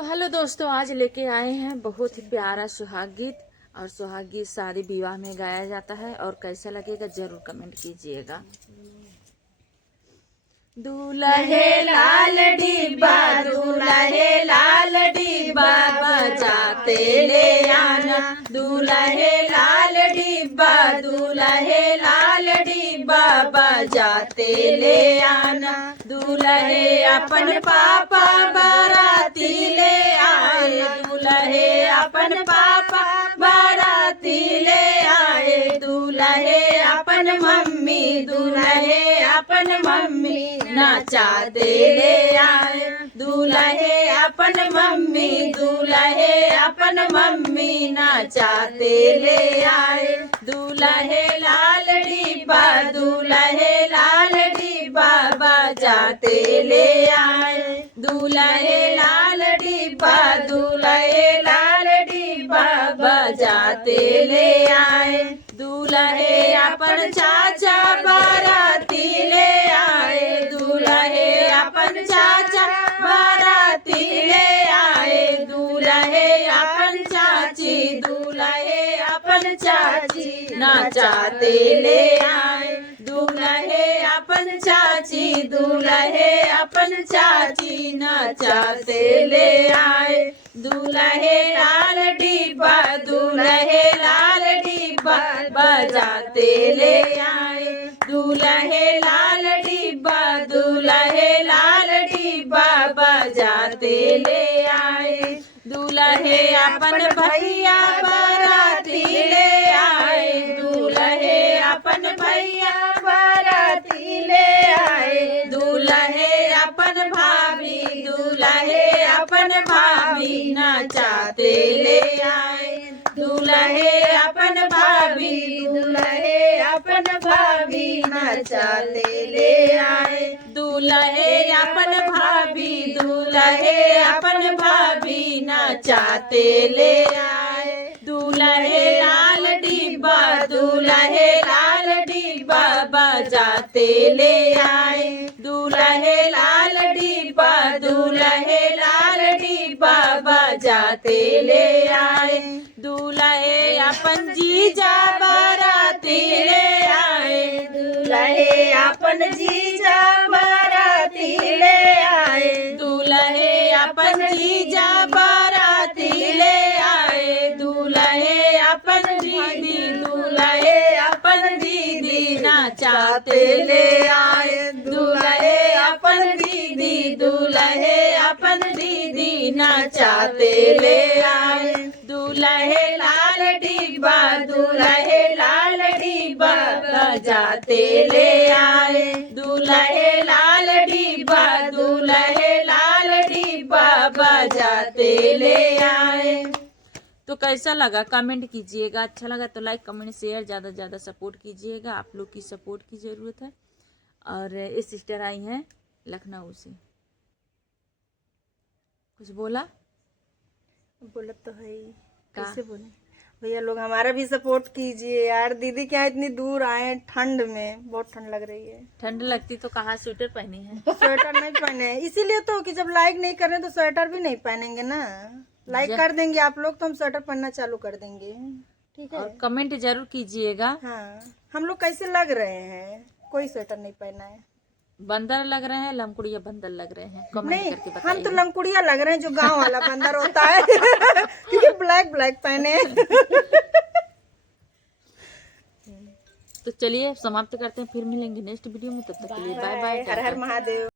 तो हेलो दोस्तों, आज लेके आए हैं बहुत ही प्यारा सुहाग गीत। और सुहाग गीत शादी विवाह में गाया जाता है और कैसा लगेगा जरूर कमेंट कीजिएगा। दूल्हे लाल डिब्बा, दूल्हे लाल डिब्बा बजाते ले आना। दूल्हे लाल डिब्बा, दूल्हे लाल डिब्बा बजाते ले आना। दूल्हे अपन पापा बाराती ले आए, दूल्हे अपन पापा बाराती ले आए। दूल्हे अपन मम्मी, दूल्हे अपन मम्मी नाचाते ले आए। दूल्हे अपन मम्मी, दूल्हे अपन मम्मी नाचाते ले आए। दूल्हे लाल डिब्बा, दूल्हे लाल डिब्बा बजाते ले आए। दूल्हे लाल डिब्बा, दूल्हे लाल डिब्बा बजाते ले आए। दूल्हे अपन चाचा बाराती ले आए, दूल्हे अपन चाचा बाराती ले आए। दूल्हे अपन चाची, दूल्हे अपन चाची नाचाते ले आए। दूल्हे अपन चाची, दूल्हे अपन चाची नाचाते ले आए। दूल्हे लाल डिब्बा, दूल्हे लाल डिब्बा बजाते ले आए। दूल्हे लाल डिब्बा, दूल्हे लाल डिब्बा बजाते ले आए। दूल्हे अपन भैया बाराती ले आए, दूल्हे अपन भैया बाराती ले आए। दूल्हे अपन भाभी, दूल्हे अपन भाभी नाचाते ले आए। दूल्हे अपन भाभी, दूल्हे अपन भाभी नाचाते ले आए। दूल्हे अपन भाभी, दूल्हे अपन भाभी नाचाते ले आए। दूल्हे लाल डिब्बा, दूल्हे लाल डिब्बा बजाते ले आए। दूल्हे लाल डिब्बा, दूल्हे लाल डिब्बा बजाते ले आए। दूल्हे अपन जीजा बाराती ले आए, दूल्हे अपन जीजा बाराती ले आए। दूल्हे अपन जीजा बाराती ले आए। दूल्हे अपन दीदी, दूल्हे अपन दीदी नाचाते ले आए। दूल्हे अपन दीदी, दूल्हे अपन दीदी नाचाते ले आए। दूल्हे लाल डिब्बा, दूल्हे लाल डिब्बा बजाते ले आए। दूल्हे लाल डिब्बा, दूल्हे लाल डिब्बा बजाते ले आए। तो कैसा लगा कमेंट कीजिएगा। अच्छा लगा तो लाइक कमेंट शेयर, ज़्यादा से ज़्यादा सपोर्ट कीजिएगा। आप लोग की सपोर्ट की ज़रूरत है। और ये सिस्टर आई हैं लखनऊ से, कुछ बोला तो है ही, कैसे बोले भैया लोग हमारा भी सपोर्ट कीजिए यार। दीदी क्या इतनी दूर आए ठंड में, बहुत ठंड लग रही है। ठंड लगती तो कहाँ स्वेटर पहनी है। स्वेटर नहीं पहने, इसीलिए तो कि जब लाइक नहीं कर रहे तो स्वेटर भी नहीं पहनेंगे ना। लाइक कर देंगे आप लोग तो हम स्वेटर पहनना चालू कर देंगे, ठीक है। और कमेंट जरूर कीजिएगा। हाँ, हम लोग कैसे लग रहे हैं, कोई स्वेटर नहीं पहना है। बंदर लग रहे हैं, लमकुड़िया बंदर लग रहे हैं, कमेंट नहीं करके बताइए। हम तो लंकुड़िया लग रहे हैं, जो गांव वाला बंदर होता है क्योंकि ब्लैक ब्लैक पहने तो चलिए समाप्त करते हैं, फिर मिलेंगे नेक्स्ट वीडियो में। तब तक के लिए बाय बाय। हर हर महादेव।